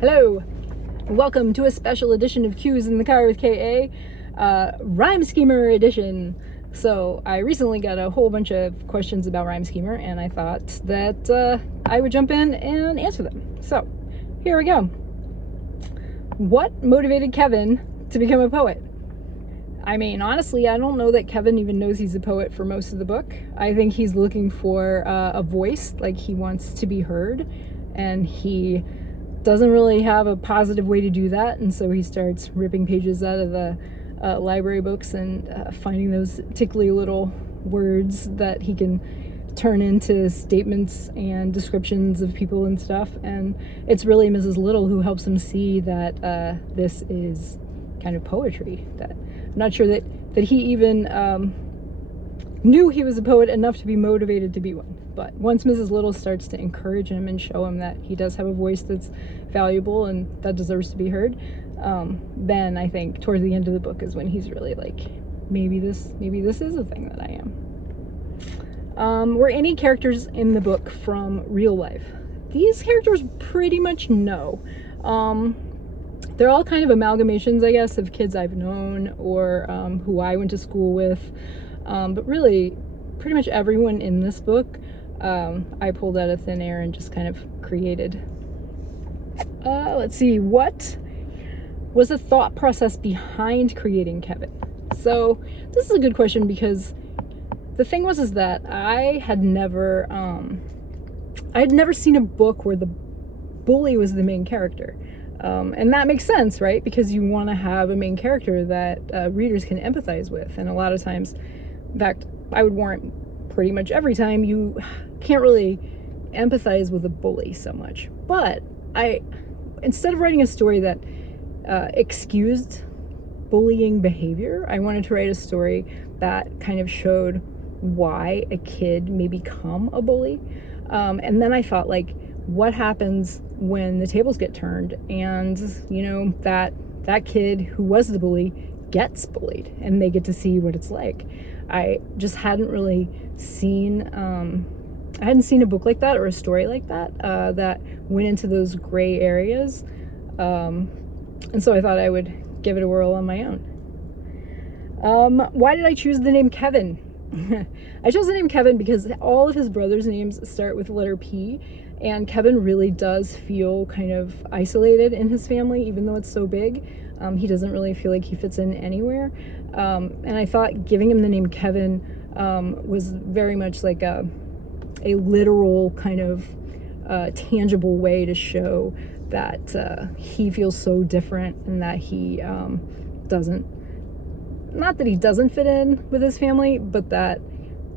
Hello, welcome to a special edition of Q's in the Car with KA, Rhyme Schemer edition. So I recently got a whole bunch of questions about Rhyme Schemer, and I thought that I would jump in and answer them. So here we go. What motivated Kevin to become a poet? I mean, honestly, I don't know that Kevin even knows he's a poet for most of the book. I think he's looking for a voice, like he wants to be heard, and he doesn't really have a positive way to do that, and so he starts ripping pages out of the library books and finding those tickly little words that he can turn into statements and descriptions of people and stuff. And it's really Mrs. Little who helps him see that this is kind of poetry. That I'm not sure that he even knew he was a poet enough to be motivated to be one. But once Mrs. Little starts to encourage him and show him that he does have a voice that's valuable and that deserves to be heard, then I think towards the end of the book is when he's really like, maybe this is a thing that I am. Were any characters in the book from real life? These characters pretty much no. They're all kind of amalgamations, I guess, of kids I've known or who I went to school with. But really, pretty much everyone in this book I pulled out of thin air and just kind of created. Let's see, what was the thought process behind creating Kevin? So this is a good question, because the thing is that I had never seen a book where the bully was the main character. And that makes sense, right? Because you want to have a main character that readers can empathize with. And a lot of times, in fact, I would warrant pretty much every time, you can't really empathize with a bully so much. But instead of writing a story that excused bullying behavior, I wanted to write a story that kind of showed why a kid may become a bully. And then I thought, like, what happens when the tables get turned and, you know, that kid who was the bully gets bullied and they get to see what it's like. I just hadn't really seen, I hadn't seen a book like that or a story like that, that went into those gray areas. And so I thought I would give it a whirl on my own. Why did I choose the name Kevin? I chose the name Kevin because all of his brothers' names start with the letter P, and Kevin really does feel kind of isolated in his family, even though it's so big. He doesn't really feel like he fits in anywhere. And I thought giving him the name Kevin was very much like a literal kind of tangible way to show that he feels so different and that he not that he doesn't fit in with his family, but that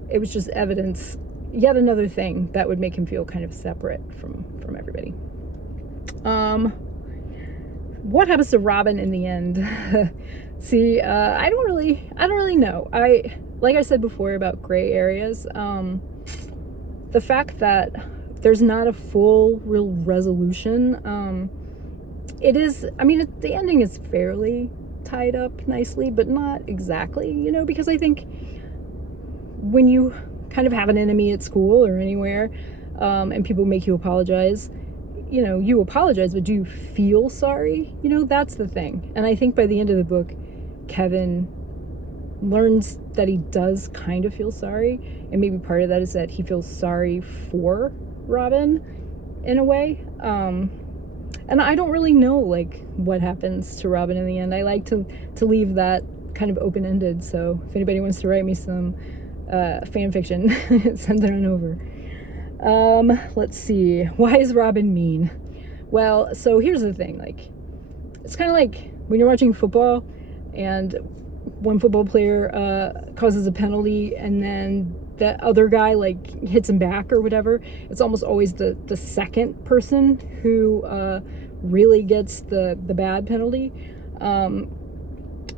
it was just evidence, yet another thing that would make him feel kind of separate from everybody. What happens to Robin in the end? See, I don't really know. Like I said before about gray areas, the fact that there's not a full real resolution, it is, I mean, the ending is fairly tied up nicely, but not exactly, you know, because I think when you kind of have an enemy at school or anywhere, and people make you apologize, you know, you apologize, but do you feel sorry? You know, that's the thing. And I think by the end of the book, Kevin learns that he does kind of feel sorry, and maybe part of that is that he feels sorry for Robin in a way. And I don't really know, like, what happens to Robin in the end. I like to leave that kind of open-ended, so if anybody wants to write me some fan fiction, send it on over. Let's see. Why is Robin mean? Well, so here's the thing. Like, it's kind of like when you're watching football and one football player causes a penalty and then that other guy like hits him back or whatever. It's almost always the second person who really gets the bad penalty. And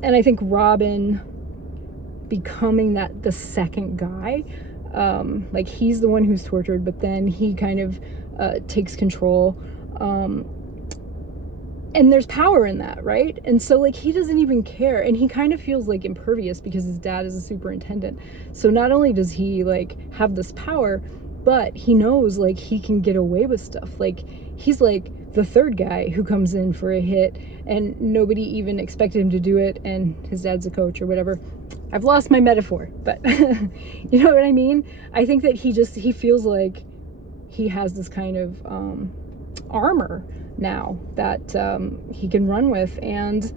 I think Robin becoming the second guy, like he's the one who's tortured, but then he kind of takes control. And there's power in that, right? And so, like, he doesn't even care. And he kind of feels, like, impervious because his dad is a superintendent. So not only does he, like, have this power, but he knows, like, he can get away with stuff. Like, he's, like, the third guy who comes in for a hit and nobody even expected him to do it, and his dad's a coach or whatever. I've lost my metaphor, but you know what I mean? I think that he feels like he has this kind of armor now that he can run with, and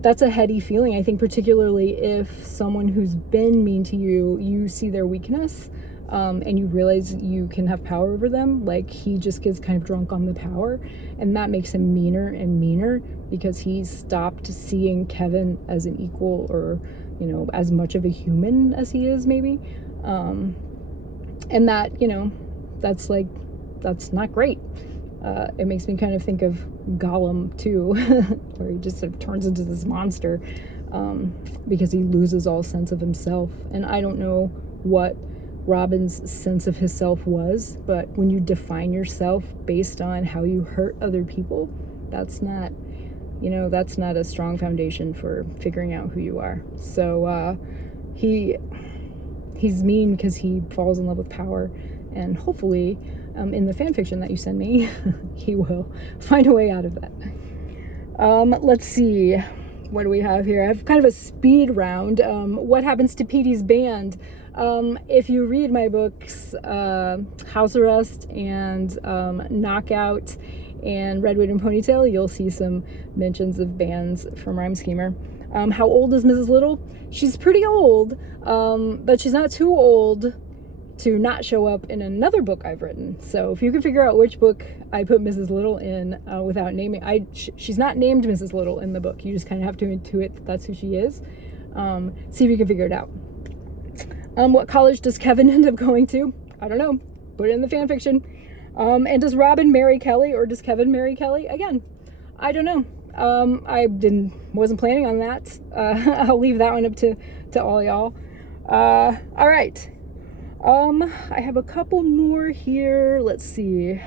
that's a heady feeling. I think particularly if someone who's been mean to you, you see their weakness, and you realize you can have power over them. Like, he just gets kind of drunk on the power, and that makes him meaner and meaner because he's stopped seeing Kevin as an equal, or, you know, as much of a human as he is, maybe. And that, you know, that's not great. It makes me kind of think of Gollum too, where he just sort of turns into this monster because he loses all sense of himself. And I don't know what Robin's sense of himself was, but when you define yourself based on how you hurt other people, that's not a strong foundation for figuring out who you are. So he's mean because he falls in love with power, and hopefully in the fan fiction that you send me, he will find a way out of that. Let's see, what do we have here? I have kind of a speed round. What happens to Petey's band? If you read my books, House Arrest and Knockout and Redwood and Ponytail, you'll see some mentions of bands from Rhyme Schemer. How old is Mrs. Little? She's pretty old, but she's not too old to not show up in another book I've written. So if you can figure out which book I put Mrs. Little in without naming, she's not named Mrs. Little in the book. You just kind of have to intuit that that's who she is. See if you can figure it out. What college does Kevin end up going to? I don't know. Put it in the fan fiction. And does Robin marry Kelly, or does Kevin marry Kelly? Again, I don't know. I wasn't planning on that. I'll leave that one up to all y'all. All right. I have a couple more here. Let's see.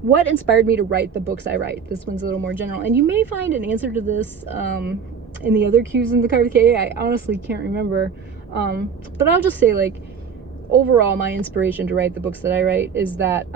What inspired me to write the books I write? This one's a little more general, and you may find an answer to this in the other Q's in the Car with KA. I honestly can't remember. But I'll just say, like, overall, my inspiration to write the books that I write is that,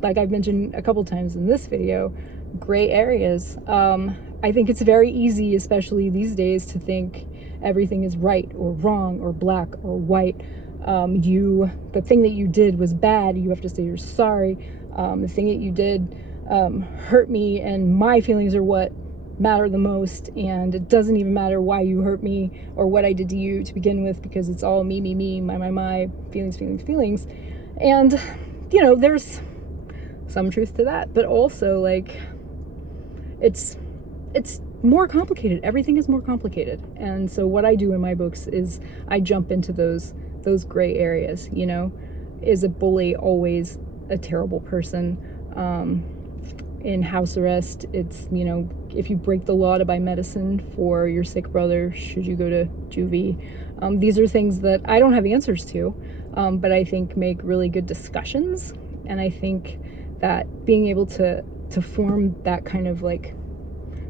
like I've mentioned a couple times in this video, gray areas. I think it's very easy, especially these days, to think everything is right or wrong or black or white. The thing that you did was bad. You have to say you're sorry. The thing that you did hurt me, and my feelings are what matter the most, and it doesn't even matter why you hurt me or what I did to you to begin with, because it's all me, my, feelings. And, you know, there's some truth to that, but also, like, it's more complicated. Everything is more complicated. And so what I do in my books is I jump into those gray areas. You know, is a bully always a terrible person? In House Arrest, it's, you know, if you break the law to buy medicine for your sick brother, should you go to juvie? These are things that I don't have answers to, but I think make really good discussions. And I think that being able to form that kind of, like,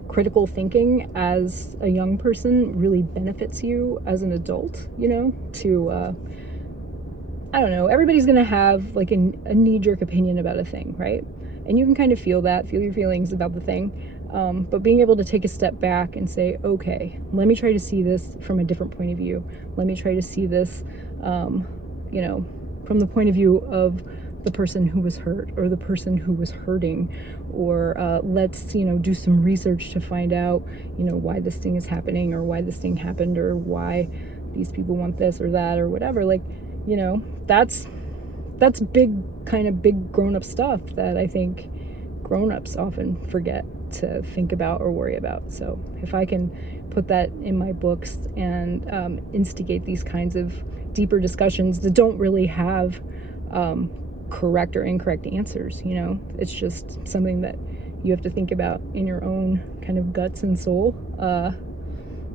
critical thinking as a young person really benefits you as an adult, you know, to, I don't know, everybody's going to have, like, a knee-jerk opinion about a thing, right? And you can kind of feel your feelings about the thing. But being able to take a step back and say, okay, let me try to see this from a different point of view. Let me try to see this, you know, from the point of view of the person who was hurt or the person who was hurting, or let's, you know, do some research to find out, you know, why this thing is happening, or why this thing happened, or why these people want this or that or whatever. Like, you know, that's big grown-up stuff that I think grown-ups often forget to think about or worry about. So if I can put that in my books and instigate these kinds of deeper discussions that don't really have correct or incorrect answers, you know, it's just something that you have to think about in your own kind of guts and soul,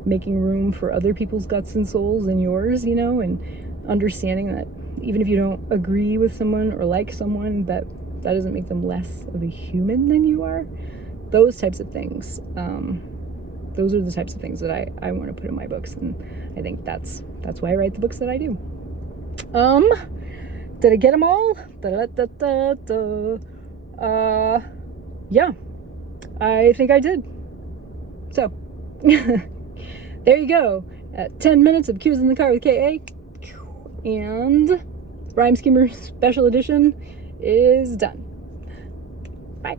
making room for other people's guts and souls and yours, you know, and understanding that even if you don't agree with someone or like someone, that doesn't make them less of a human than you are. Those types of things, those are the types of things that I want to put in my books, and I think that's why I write the books that I do. Did I get them all? yeah, I think I did. So, there you go. 10 minutes of Q's in the Car with KA. And Rhyme Schemer Special Edition is done. Bye.